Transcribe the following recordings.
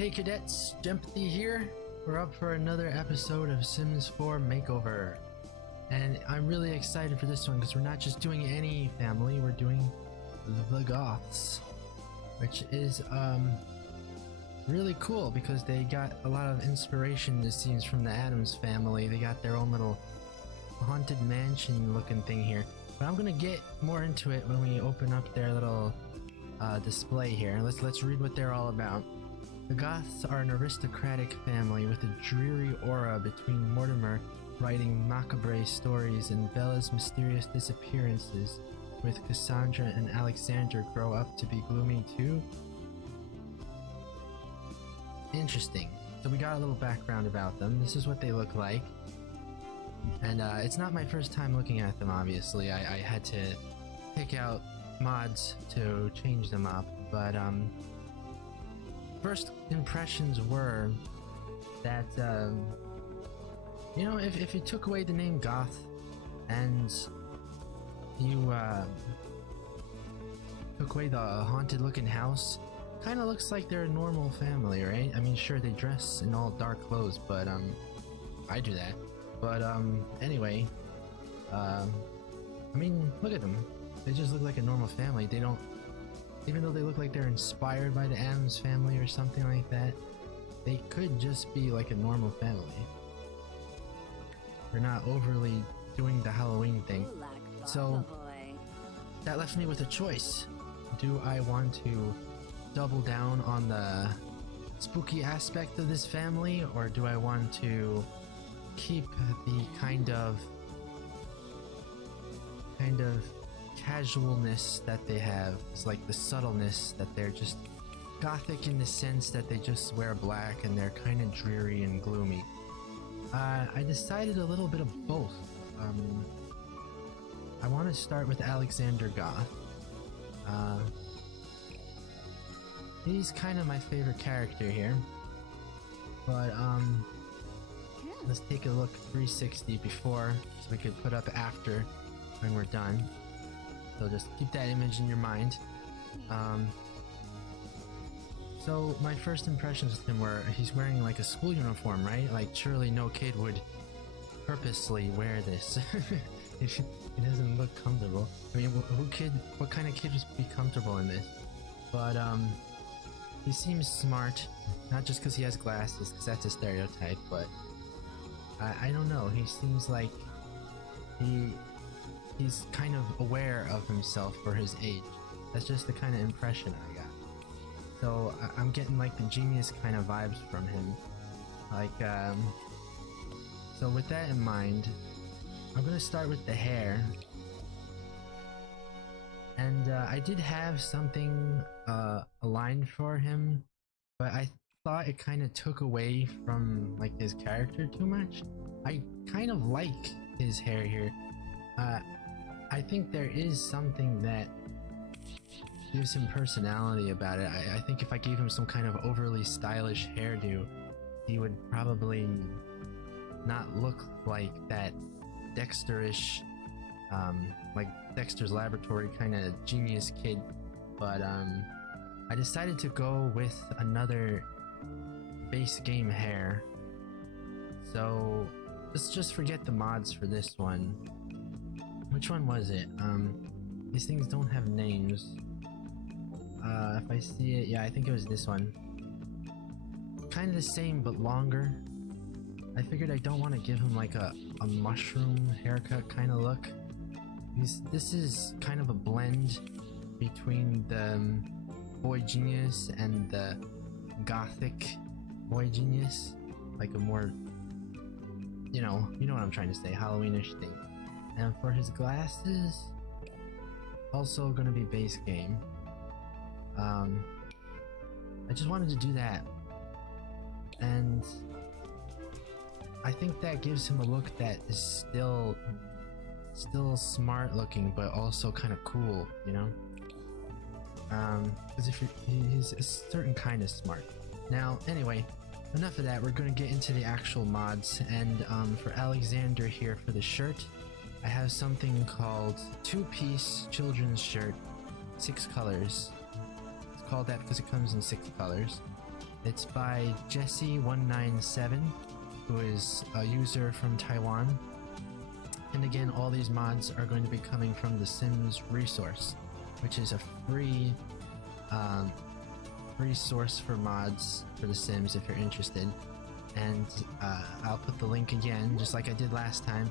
Hey cadets, Jumpy here. We're up for another episode of Sims 4 Makeover. And I'm really excited for this one because we're not just doing any family, we're doing the Goths. Which is really cool because they got a lot of inspiration, it seems, from the Addams family. They got their own little haunted mansion looking thing here. But I'm gonna get more into it when we open up their little display here. Let's read what they're all about. The Goths are an aristocratic family with a dreary aura between Mortimer writing macabre stories and Bella's mysterious disappearances, with Cassandra and Alexander grow up to be gloomy too. Interesting. So we got a little background about them. This is what they look like. And it's not my first time looking at them, obviously. I had to pick out mods to change them up, but first impressions were that, you know, if you took away the name Goth and you took away the haunted looking house, kind of looks like they're a normal family, right? I mean, sure, they dress in all dark clothes, but I do that. But anyway, I mean, look at them. They just look like a normal family. They don't, even though they look like they're inspired by the Addams family or something like that, they could just be like a normal family. They're not overly doing the Halloween thing. So that left me with a choice. Do I want to double down on the spooky aspect of this family, or do I want to keep the kind of casualness that they have? It's like the subtleness that they're just gothic in the sense that they just wear black and they're kind of dreary and gloomy. I decided a little bit of both. I want to start with Alexander Goth. He's kind of my favorite character here, but let's take a look 360 before, so we could put up after when we're done. So just keep that image in your mind. So my first impressions with him were he's wearing like a school uniform, right? Like surely no kid would purposely wear this. It doesn't look comfortable. I mean, what kind of kid would be comfortable in this? But he seems smart, not just because he has glasses, because that's a stereotype, but I don't know. He seems like he's kind of aware of himself for his age. That's just the kind of impression I got. So I'm getting like the genius kind of vibes from him. Like, so with that in mind, I'm gonna start with the hair. And I did have something aligned for him, but I thought it kind of took away from like his character too much. I kind of like his hair here. I think there is something that gives him personality about it. I think if I gave him some kind of overly stylish hairdo, he would probably not look like that Dexter-ish, like Dexter's Laboratory kind of genius kid. But I decided to go with another base game hair. So let's just forget the mods for this one. Which one was it? These things don't have names. If I see it, yeah, I think it was this one. Kind of the same, but longer. I figured I don't want to give him like a mushroom haircut kind of look. This is kind of a blend between the boy genius and the gothic boy genius. Like a more, you know what I'm trying to say, Halloweenish thing. And for his glasses, also gonna be base game. I just wanted to do that, and I think that gives him a look that is still smart looking, but also kind of cool, you know? Because he's a certain kind of smart. Now, anyway, enough of that. We're going to get into the actual mods, and for Alexander here for the shirt, I have something called two-piece children's shirt, 6 colors. It's called that because it comes in 6 colors. It's by Jesse197, who is a user from Taiwan. And again, all these mods are going to be coming from the Sims resource, which is a free source for mods for the Sims if you're interested. And I'll put the link again, just like I did last time.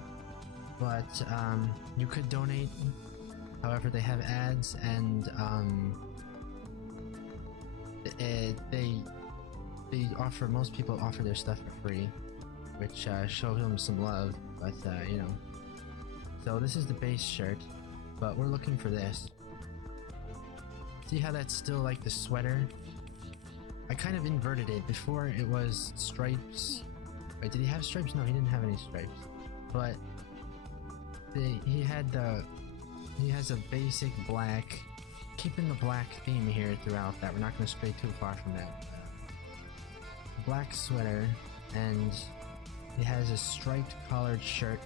But you could donate. However, they have ads, and they offer, most people offer their stuff for free, which shows them some love. But you know, so this is the base shirt, but we're looking for this. See how that's still like the sweater? I kind of inverted it. Before it was stripes. Wait, did he have stripes? No, he didn't have any stripes. But he has a basic black, keeping the black theme here throughout that. We're not going to stray too far from that. Black sweater, and he has a striped collared shirt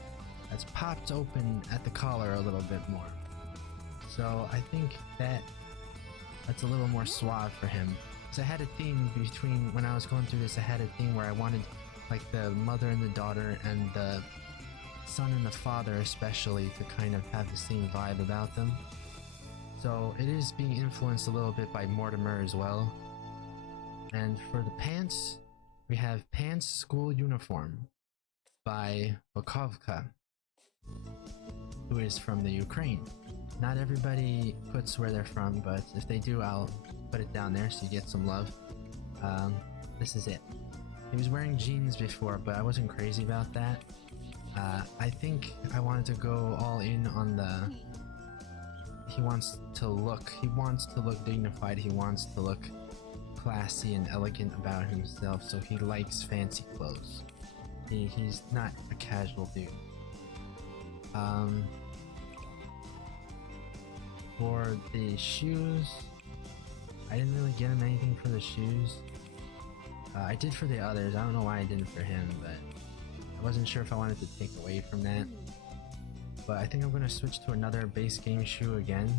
that's popped open at the collar a little bit more. So I think that's a little more suave for him. I had a theme between, when I was going through this, I had a theme where I wanted like the mother and the daughter and the son and the father especially to kind of have the same vibe about them. So it is being influenced a little bit by Mortimer as well. And for the pants, we have Pants School Uniform by Bukovka, who is from the Ukraine. Not everybody puts where they're from, but if they do, I'll put it down there so you get some love. This is it. He was wearing jeans before, but I wasn't crazy about that. I think I wanted to go all in on the... He wants to look dignified, he wants to look classy and elegant about himself, so he likes fancy clothes. He's not a casual dude. For the shoes, I didn't really get him anything for the shoes. I did for the others. I don't know why I didn't for him, but I wasn't sure if I wanted to take away from that. But I think I'm going to switch to another base game shoe again.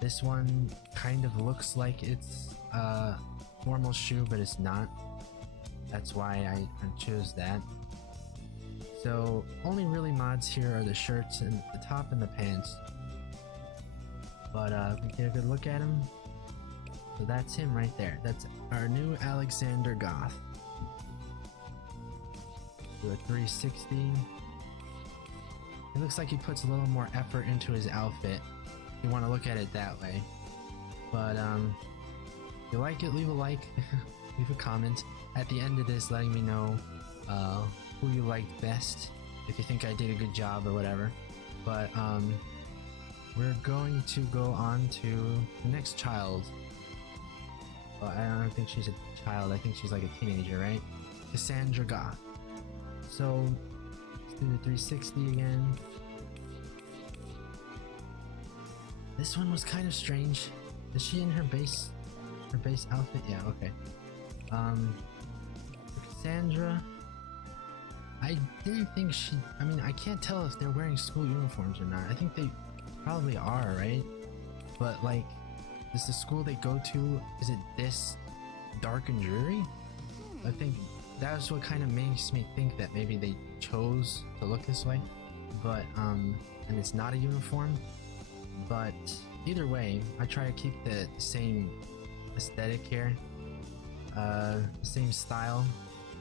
This one kind of looks like it's a formal shoe, but it's not. That's why I chose that. So only really mods here are the shirts and the top and the pants. But we get a good look at him. So that's him right there. That's our new Cassandra Goth. Do a 360. It looks like he puts a little more effort into his outfit, if you want to look at it that way. But if you like it, leave a like, leave a comment at the end of this letting me know who you liked best, if you think I did a good job or whatever. But we're going to go on to the next child. Well, I don't think she's a child, I think she's like a teenager, right? Cassandra Goth. So, let's do the 360 again. This one was kind of strange. Is she in her base outfit? Yeah, okay. Cassandra, I didn't think she, I mean, I can't tell if they're wearing school uniforms or not. I think they probably are, right? But like, is the school they go to, is it this dark and dreary? I think that's what kind of makes me think that maybe they chose to look this way. But and it's not a uniform. But either way, I try to keep the same aesthetic here, the same style,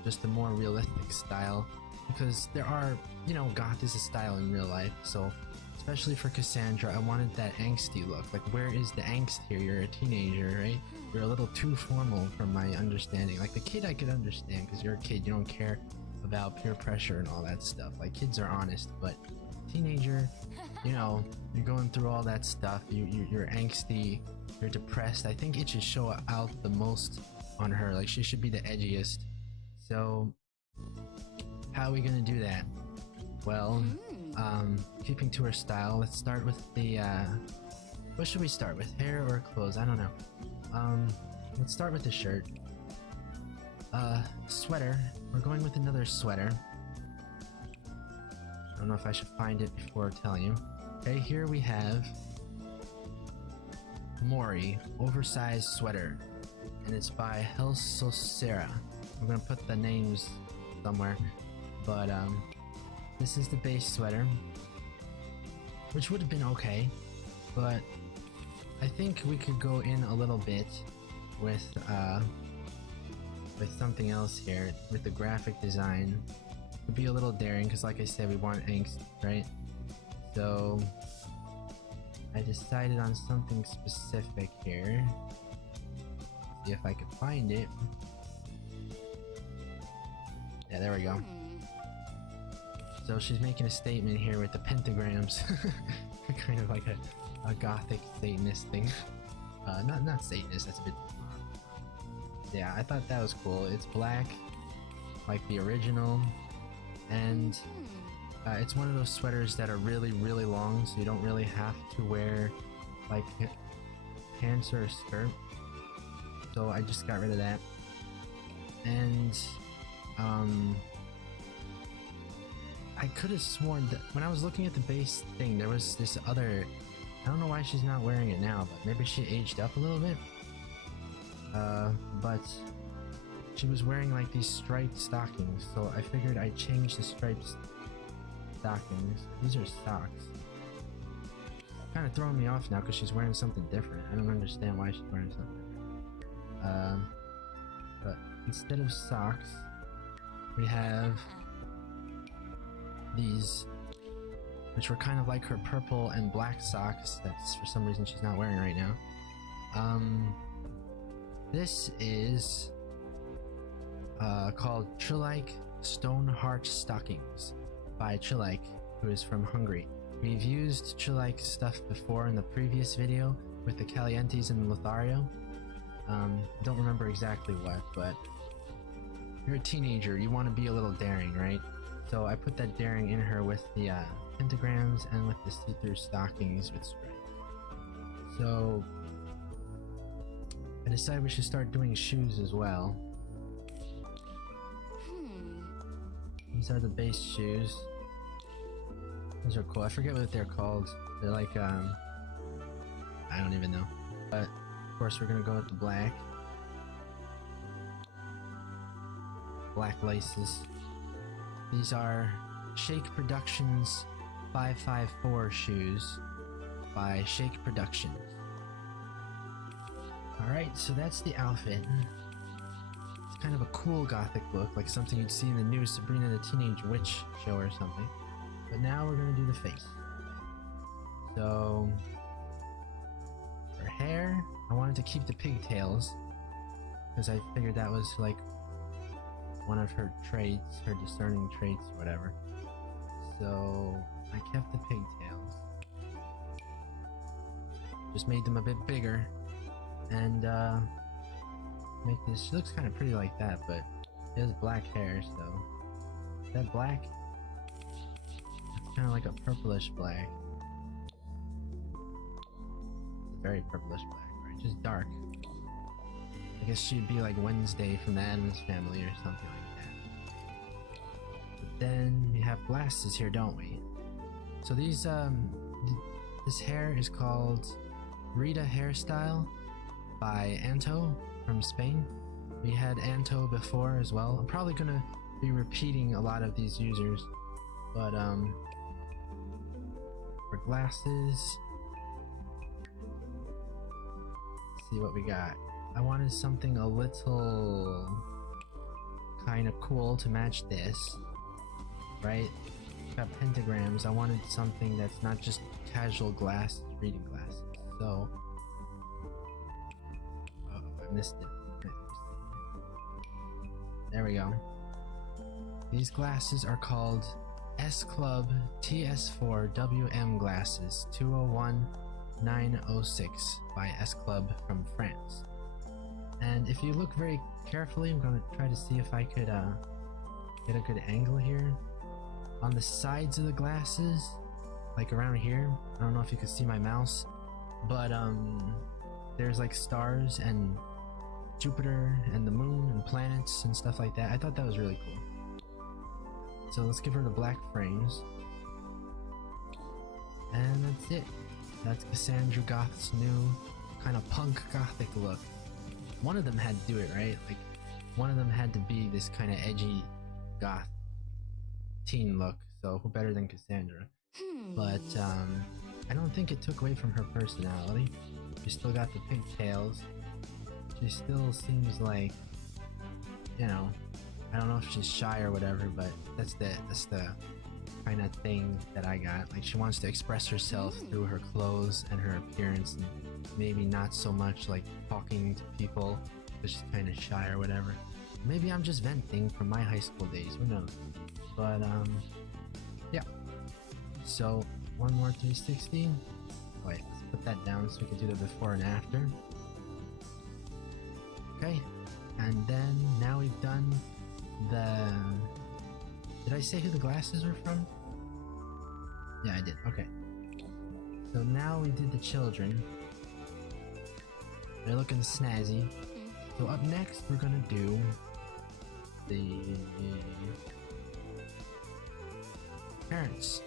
just a more realistic style, because there are, you know, goth is a style in real life, so especially for Cassandra, I wanted that angsty look. Like, where is the angst here? You're a teenager, right? You're a little too formal from my understanding. Like, the kid I could understand, because you're a kid, you don't care about peer pressure and all that stuff. Like, kids are honest, but teenager, you know, you're going through all that stuff, you're angsty, you're depressed. I think it should show out the most on her. Like, she should be the edgiest. So how are we gonna do that? Well, keeping to her style, let's start with the what should we start with, hair or clothes? I don't know. Let's start with the shirt. Sweater, we're going with another sweater. I don't know if I should find it before telling you. Okay, here we have MORI, oversized sweater. and it's by Helsoseira. I'm gonna put the names somewhere, but this is the base sweater, which would have been okay, but I think we could go in a little bit with something else here, with the graphic design. It would be a little daring, because like I said, we want angst, right? So I decided on something specific here. See if I could find it. Yeah, there we go. So she's making a statement here with the pentagrams. Kind of like a gothic Satanist thing. Not Satanist, that's a bit... Yeah, I thought that was cool. It's black, like the original, and it's one of those sweaters that are really, really long, so you don't really have to wear like pants or a skirt. So I just got rid of that. And I could have sworn that when I was looking at the base thing, there was this other... I don't know why she's not wearing it now, but maybe she aged up a little bit. But she was wearing like these striped stockings, so I figured I'd change the striped stockings. These are socks. Kind of throwing me off now because she's wearing something different. I don't understand why she's wearing something different. But instead of socks, we have these, which were kind of like her purple and black socks. That's for some reason she's not wearing right now. This is called Trillyke Stoneheart Stockings by Trillyke, who is from Hungary. We've used Trillyke stuff before in the previous video with the Calientes and Lothario. Don't remember exactly what, but you're a teenager, you want to be a little daring, right? So I put that daring in her with the pentagrams and with the see-through stockings with stripes. So I decided we should start doing shoes as well. These are the base shoes. Those are cool. I forget what they're called. They're like, I don't even know. But, of course, we're gonna go with the black. Black laces. These are ShakeProductions 554 shoes by ShakeProductions. Alright, so that's the outfit. It's kind of a cool gothic look, like something you'd see in the new Sabrina the Teenage Witch show or something. But now we're gonna do the face. So, for hair, I wanted to keep the pigtails, because I figured that was like one of her traits, her discerning traits or whatever. So, I kept the pigtails. Just made them a bit bigger. And make this, she looks kind of pretty like that, but she has black hair, so is that black? It's kind of like a purplish black. It's very purplish black, right? Just dark. I guess she'd be like Wednesday from the Addams Family or something like that. But then we have glasses here, don't we? So these this hair is called Rita Hairstyle by Anto from Spain. We had Anto before as well. I'm probably gonna be repeating a lot of these users, but for glasses, let's see what we got. I wanted something a little kind of cool to match this, right? Got pentagrams. I wanted something that's not just casual glasses, reading glasses. So I missed it. There we go. These glasses are called S Club TS4 WM glasses 201906 by S Club from France. And if you look very carefully, I'm going to try to see if I could get a good angle here. On the sides of the glasses, like around here, I don't know if you can see my mouse, but there's like stars and Jupiter and the moon and planets and stuff like that. I thought that was really cool. So let's give her the black frames. And that's it. That's Cassandra Goth's new kind of punk gothic look. one of them had to do it, right? Like, one of them had to be this kind of edgy goth teen look, so who better than Cassandra? But I don't think it took away from her personality. She still got the pigtails. She still seems like, you know, I don't know if she's shy or whatever, but that's the kind of thing that I got. Like, she wants to express herself through her clothes and her appearance, and maybe not so much like talking to people because she's kind of shy or whatever. Maybe I'm just venting from my high school days, who knows? But yeah. So one more 360. Wait, let's put that down so we can do the before and after. Okay, and then now we've done the... Did I say who the glasses were from? Yeah, I did. Okay. So now we did the children. They're looking snazzy. So up next we're gonna do the parents.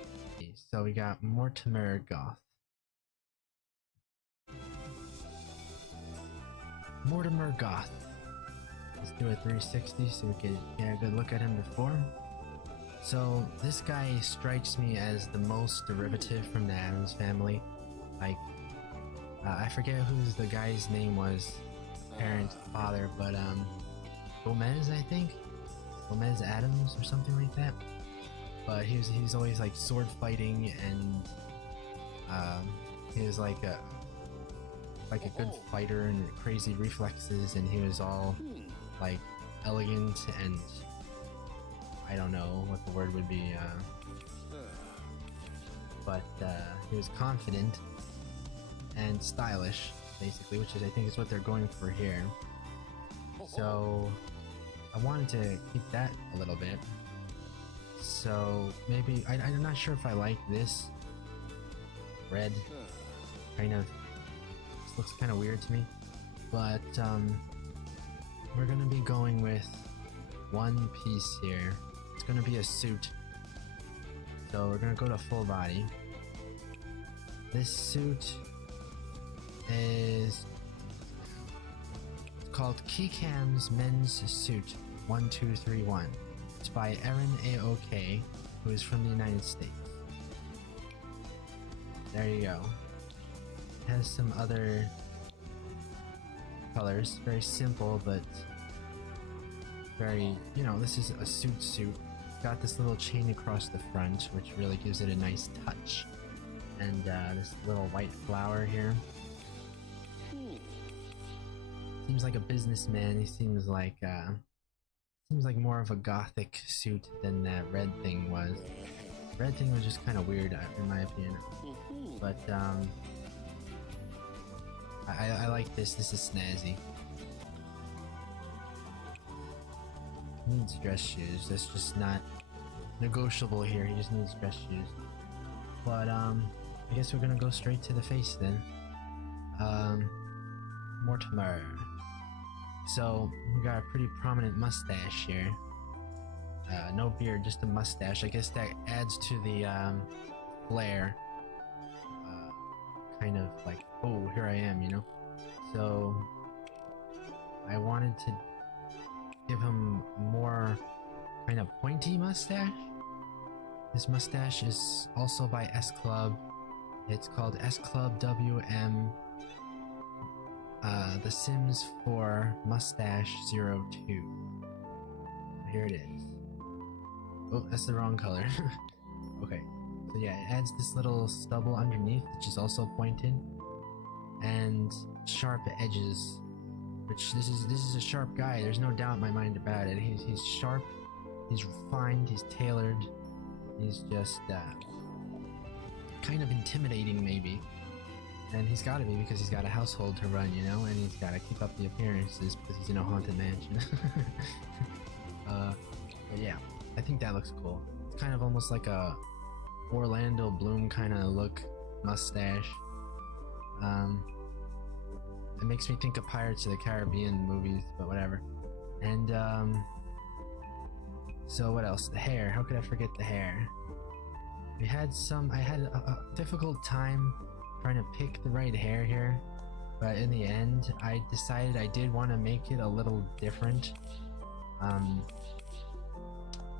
So we got Mortimer Goth. Mortimer Goth. Let's do a 360 so we can get a good look at him before. So this guy strikes me as the most derivative from the Addams family. Like, I forget who's the guy's name was, parent, father, but Gomez, I think? Gomez Addams or something like that. But he's always like sword fighting, and he was like a good fighter and crazy reflexes, and he was all like elegant and I don't know what the word would be, but he was confident and stylish, basically, which is I think is what they're going for here. So I wanted to keep that a little bit. So maybe I'm not sure if I like this red. Kind of this looks kind of weird to me, but we're gonna be going with one piece here. It's gonna be a suit, so we're gonna go to full body. This suit is called KeyCamz Men's Suit 1231. It's by ErinAOK, who is from the United States. There you go. It has some other colors, very simple, but very, you know, this is a suit. It's got this little chain across the front, which really gives it a nice touch. And this little white flower here. Seems like a businessman. He seems like more of a gothic suit than that red thing was. Red thing was just kind of weird, in my opinion. But I like this. This is snazzy. Needs dress shoes. That's just not negotiable here. He just needs dress shoes. But I guess we're gonna go straight to the face then. Mortimer. So we got a pretty prominent mustache here. No beard, just a mustache. I guess that adds to the flair. Kind of like, oh, here I am, you know. So I wanted to give him more kind of pointy mustache. This mustache is also by S Club. It's called S Club WM. The Sims 4 Mustache 02. Here it is. Oh, that's the wrong color. Okay, so yeah, it adds this little stubble underneath, which is also pointed, and sharp edges. Which this is a sharp guy. There's no doubt in my mind about it. He's sharp. He's refined. He's tailored. He's just kind of intimidating, maybe. And he's got to be, because he's got a household to run, you know, and he's got to keep up the appearances because he's in a haunted mansion. But yeah, I think that looks cool. It's kind of almost like a Orlando Bloom kind of look mustache. It makes me think of Pirates of the Caribbean movies, but whatever. And so what else? The hair. How could I forget the hair? I had a difficult time trying to pick the right hair here. but in the end, I decided I did want to make it a little different.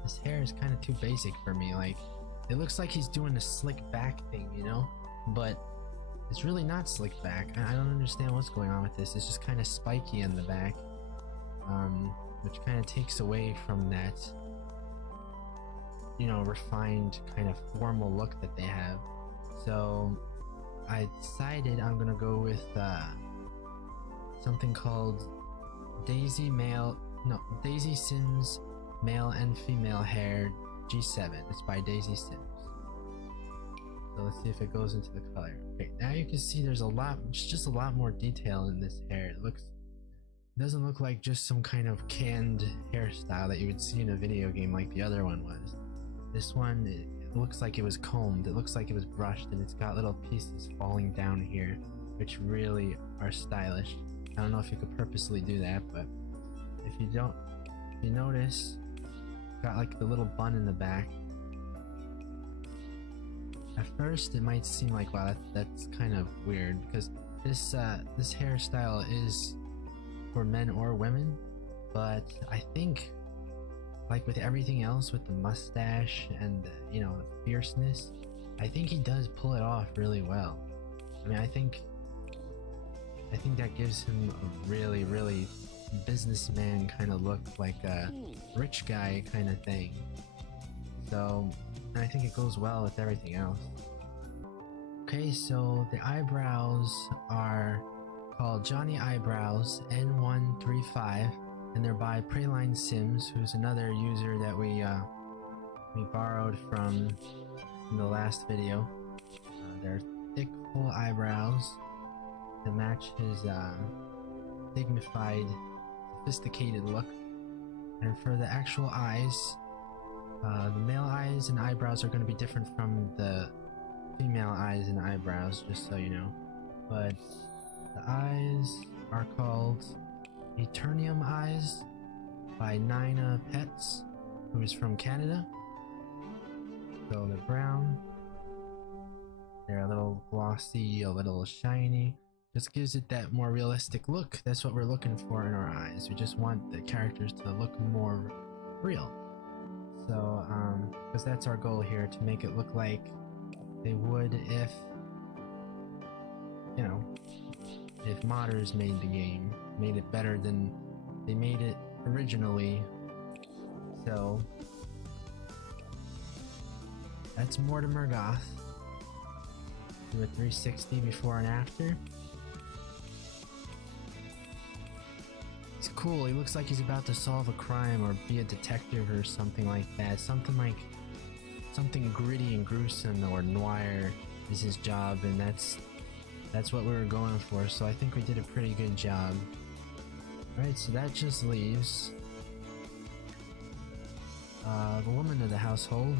His hair is kind of too basic for me. Like, it looks like he's doing a slick back thing, you know? But it's really not slick back. I don't understand what's going on with this. It's just kind of spiky in the back, which kind of takes away from that, you know, refined kind of formal look that they have. So I decided I'm gonna go with something called DaisySims Male and Female Hair G7. It's by DaisySims. So let's see if it goes into the color. Okay, now you can see there's just a lot more detail in this hair. It doesn't look like just some kind of canned hairstyle that you would see in a video game like the other one was. This one, it looks like it was combed, it looks like it was brushed, and it's got little pieces falling down here, which really are stylish. I don't know if you could purposely do that, but if you notice, it's got like the little bun in the back. At first it might seem like, wow, that's kind of weird, because this hairstyle is for men or women, but I think, like with everything else, with the mustache and the, you know, the fierceness, I think he does pull it off really well. I mean, I think that gives him a really, really businessman kind of look, like a rich guy kind of thing. So I think it goes well with everything else. Okay, so the eyebrows are called Johnny Eyebrows N135, and they're by Praline Sims, who's another user that we borrowed from in the last video. They're thick, full eyebrows to match his dignified, sophisticated look. And for the actual eyes, the male eyes and eyebrows are going to be different from the female eyes and eyebrows, just so you know. But the eyes are called Eternium Eyes by Nina Pets, who is from Canada. So they're brown, they're a little glossy, a little shiny. Just gives it that more realistic look. That's what we're looking for in our eyes. We just want the characters to look more real. So, because that's our goal here, to make it look like they would if, you know, if modders made the game, made it better than they made it originally. So that's Mortimer Goth. Do a 360 before and after. He's cool. He looks like he's about to solve a crime or be a detective or something like that. Something gritty and gruesome, or noir is his job, and that's what we were going for. So I think we did a pretty good job. Alright, so that just leaves the woman of the household,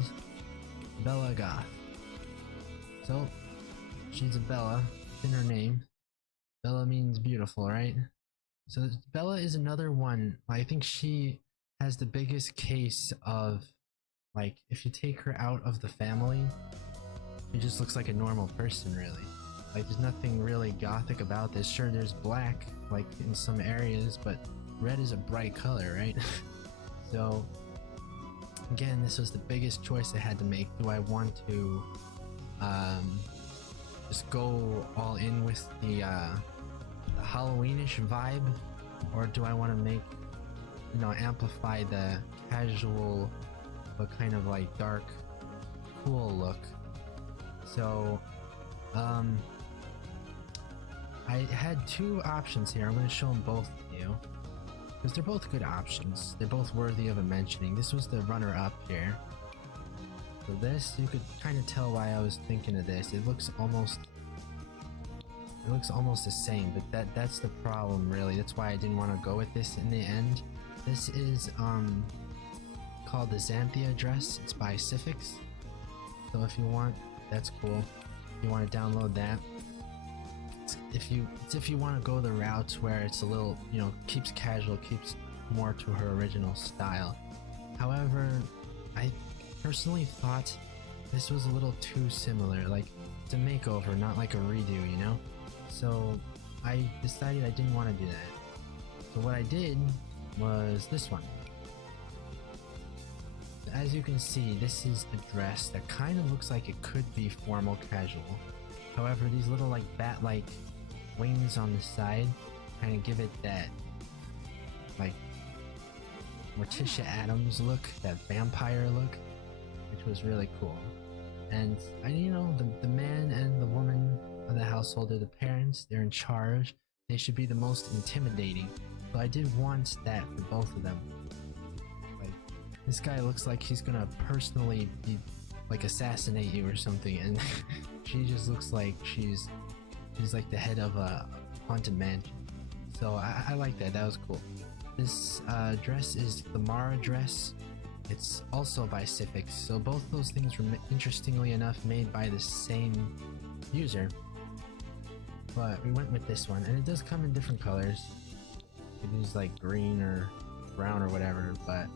Bella Goth. So she's a Bella in her name. Bella means beautiful, right? So Bella is another one. I think she has the biggest case of, like, if you take her out of the family, she just looks like a normal person, really. Like, there's nothing really gothic about this. Sure, there's black, like, in some areas, but red is a bright color, right? So, again, this was the biggest choice I had to make. Do I want to just go all in with the Halloweenish vibe, or do I want to make, you know, amplify the casual but kind of like dark, cool look? So, I had two options here. I'm going to show them both to you, because they're both good options. They're both worthy of a mentioning. This was the runner-up here. So this, you could kind of tell why I was thinking of this. It looks almost the same, but that's the problem, really. That's why I didn't want to go with this in the end. This is called the Zanthia dress. It's by Sifix. So if you want, that's cool. If you want to download that. If you want to go the route where it's a little, you know, keeps casual, keeps more to her original style. However, I personally thought this was a little too similar. Like, it's a makeover, not like a redo, you know? So I decided I didn't want to do that. So what I did was this one. As you can see, this is a dress that kind of looks like it could be formal casual. However, these little like bat-like wings on the side kind of give it that like Morticia Adams look, that vampire look, which was really cool. And you know, the man and the woman of the household are the parents, they're in charge, they should be the most intimidating. So I did want that for both of them. Like, this guy looks like he's gonna personally be like assassinate you or something, and she just looks like she's like the head of a haunted mansion. So I like that, that was cool. This dress is the Mara dress. It's also by Sifix, so both those things were interestingly enough made by the same user. But we went with this one, and it does come in different colors. You could use like green or brown or whatever, but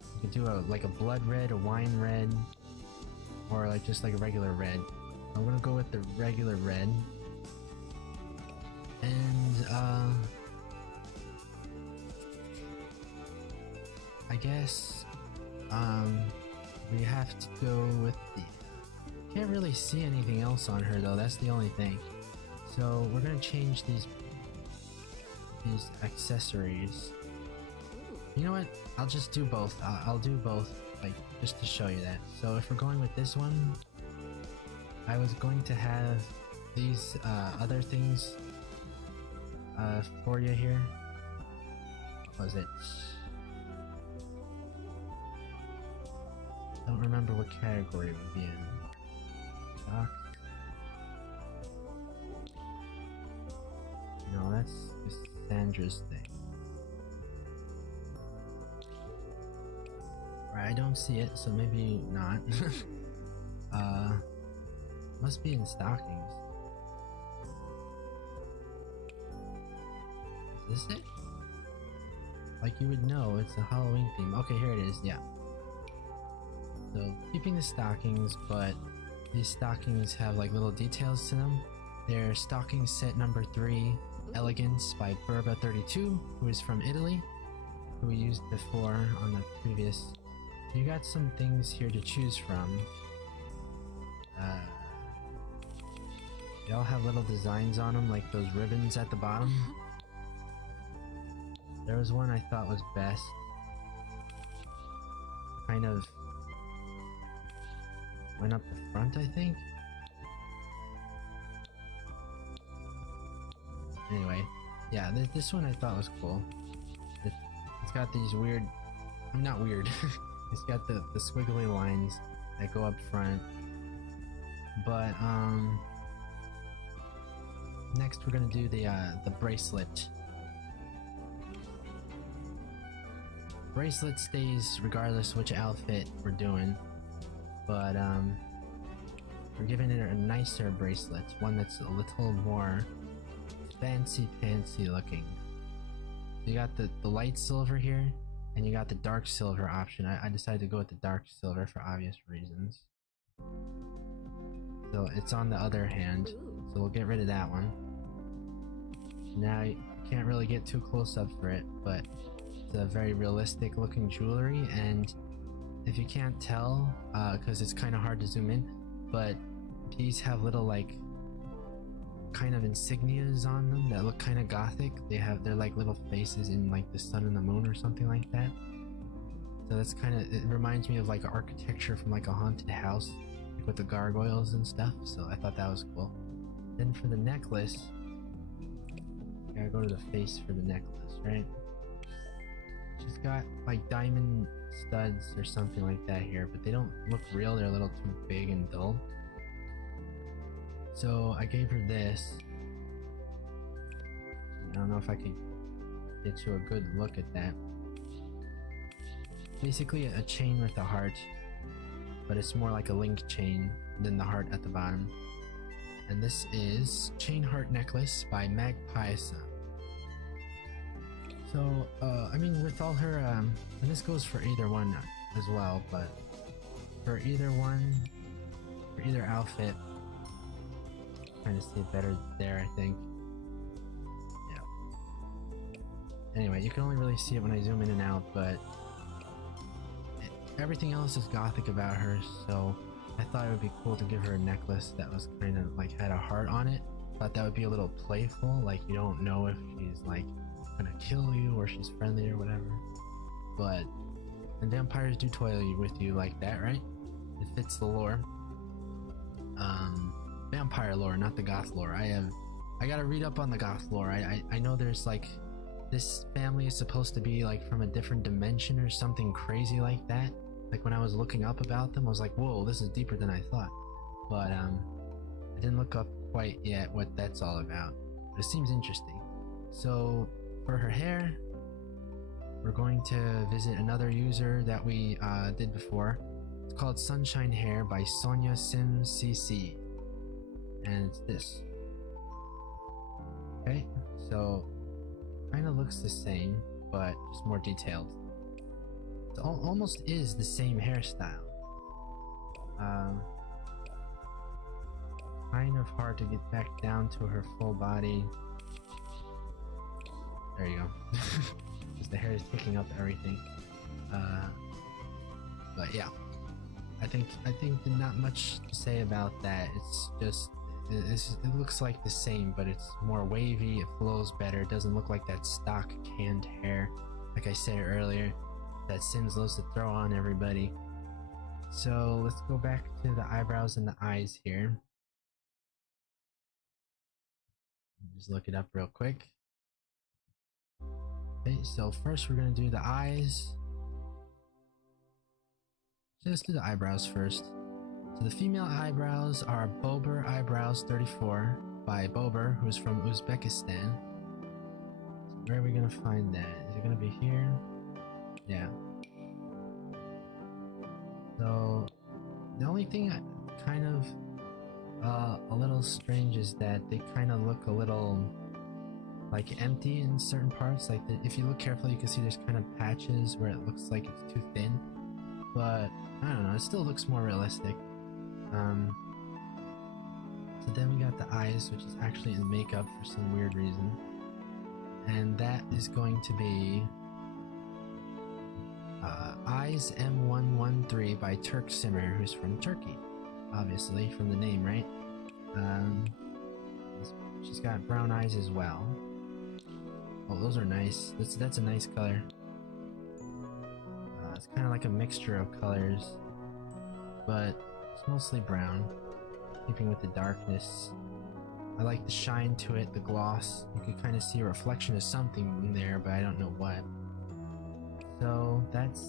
you could do like a blood red, a wine red, or like just like a regular red. I'm gonna go with the regular red. And I guess we have to go with the... Can't really see anything else on her though, that's the only thing. So we're gonna change these accessories. You know what? I'll just do both. I'll do both, like, just to show you that. So if we're going with this one, I was going to have these other things for you here. What was it? Don't remember what category it would be in. Stock? No, that's Cassandra's thing. Right, I don't see it, so maybe not. Must be in Stockings. Is this it? Like you would know, it's a Halloween theme. Okay, here it is, yeah. So, keeping the stockings, but these stockings have like little details to them. They're stocking set number 3, Elegance by Burba32, who is from Italy, who we used before on the previous. You got some things here to choose from. They all have little designs on them, like those ribbons at the bottom. There was one I thought was best. Kind of went up the front, I think. Anyway, yeah, this one I thought was cool. It's got these weird... not weird. It's got the squiggly lines that go up front. But, next we're gonna do the bracelet. Bracelet stays regardless which outfit we're doing, but we're giving it a nicer bracelet, one that's a little more fancy looking. So you got the light silver here, and you got the dark silver option. I decided to go with the dark silver for obvious reasons. So it's on the other hand, so we'll get rid of that one. Now you can't really get too close up for it, but it's a very realistic looking jewelry, and if you can't tell, because it's kind of hard to zoom in, but these have little like kind of insignias on them that look kind of gothic. They're like little faces in like the sun and the moon or something like that. So that's kind of, it reminds me of like architecture from like a haunted house, like with the gargoyles and stuff. So I thought that was cool. Then for the necklace, gotta go to the face for the necklace, right? She's got like diamond studs or something like that here, but they don't look real. They're a little too big and dull. So I gave her this. I don't know if I could get you a good look at that. Basically a chain with a heart, but it's more like a link chain than the heart at the bottom. And this is Chain Heart Necklace by magpiesan. So, I mean, with all her, and this goes for either one as well, but for either one, for either outfit, trying to see it better there, I think. Anyway, you can only really see it when I zoom in and out, but everything else is gothic about her, so I thought it would be cool to give her a necklace that was kind of like had a heart on it. Thought that would be a little playful, like you don't know if she's like gonna kill you or she's friendly or whatever. But and vampires do toy with you like that, right? It fits the lore. Vampire lore, not the goth lore. I gotta read up on the goth lore. I know there's like this family is supposed to be like from a different dimension or something crazy like that. Like when I was looking up about them, I was like, whoa, this is deeper than I thought. But I didn't look up quite yet what that's all about. But it seems interesting. So for her hair, we're going to visit another user that we did before. It's called Sunshine Hair by Sonia Sims CC. And it's this. Okay, so kind of looks the same, but just more detailed. It almost is the same hairstyle. Kind of hard to get back down to her full body. There you go. Because the hair is picking up everything. But yeah, I think there's not much to say about that. It's just it looks like the same, but it's more wavy. It flows better. It doesn't look like that stock canned hair, like I said earlier, that Sims loves to throw on everybody. So let's go back to the eyebrows and the eyes here. Just look it up real quick. Okay, so first we're going to do the eyes. So let's do the eyebrows first. So the female eyebrows are Bober Eyebrows 34 by Bober, who's from Uzbekistan. So where are we going to find that? Is it going to be here? Yeah. So the only thing kind of a little strange is that they kind of look a little like empty in certain parts. Like if you look carefully, you can see there's kind of patches where it looks like it's too thin. But I don't know, it still looks more realistic. So then we got the eyes, which is actually in makeup for some weird reason. And that is going to be Eyes M113 by Turk Simmer, who's from Turkey. Obviously, from the name, right? She's got brown eyes as well. Oh, those are nice. That's a nice color. It's kind of like a mixture of colors, but it's mostly brown, keeping with the darkness. I like the shine to it, the gloss. You can kind of see a reflection of something in there, but I don't know what. So that's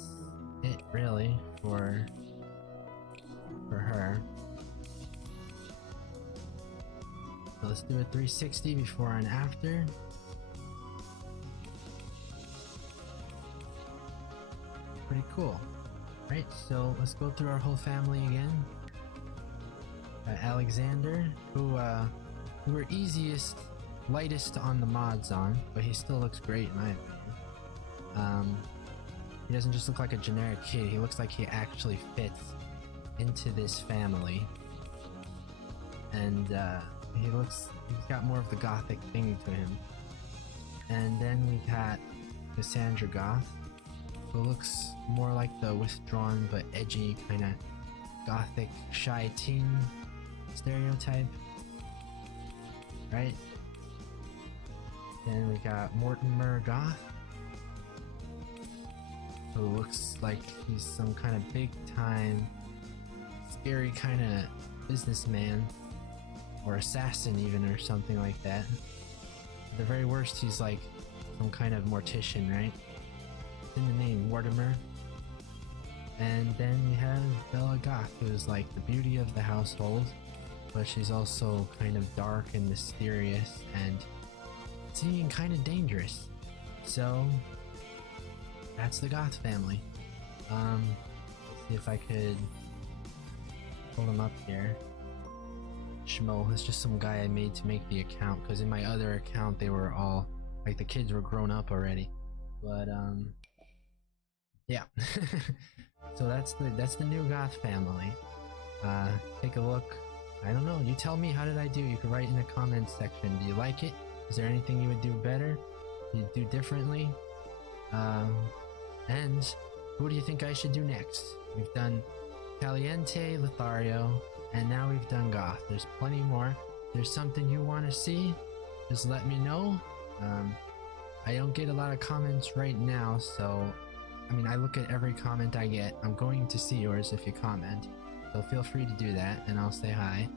it really for her. So let's do a 360 before and after. Pretty cool. Right, so let's go through our whole family again. Alexander, who we're lightest on the mods on, but he still looks great in my opinion. He doesn't just look like a generic kid, he looks like he actually fits into this family. And he's got more of the gothic thing to him. And then we got Cassandra Goth, who looks more like the withdrawn but edgy kind of gothic shy teen stereotype, right? Then we got Mortimer Goth, who looks like he's some kind of big time scary kind of businessman or assassin even, or something like that. At the very worst, he's like some kind of mortician, right? In the name, Mortimer. And then we have Bella Goth, who's like the beauty of the household, but she's also kind of dark and mysterious and seeming kind of dangerous. So that's the Goth family. Let's see if I could pull them up here. Schmo is just some guy I made to make the account, because in my other account they were all like the kids were grown up already. But yeah. So that's the new Goth family. Take a look. I don't know, you tell me, how did I do? You can write in the comments section. Do you like it? Is there anything you would do better? you do differently. And who do you think I should do next? We've done Caliente, Lothario, and now we've done Goth. There's plenty more. If there's something you want to see, just let me know. I don't get a lot of comments right now, so I mean, I look at every comment I get. I'm going to see yours if you comment, so feel free to do that and I'll say hi.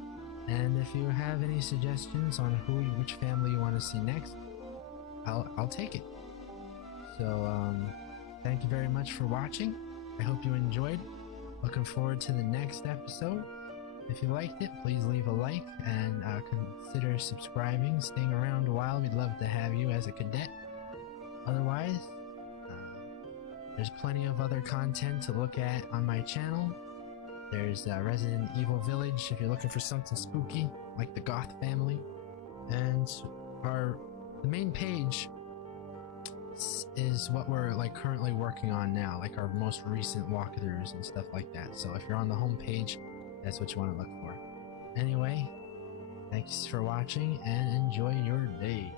And if you have any suggestions on which family you want to see next, I'll take it. So thank you very much for watching. I hope you enjoyed. Looking forward to the next episode. If you liked it, please leave a like and consider subscribing. Staying around a while, we'd love to have you as a cadet. Otherwise, there's plenty of other content to look at on my channel. There's Resident Evil Village if you're looking for something spooky, like the Goth family. And the main page is what we're like currently working on now, like our most recent walkthroughs and stuff like that. So if you're on the home page, that's what you want to look for. Anyway, thanks for watching and enjoy your day.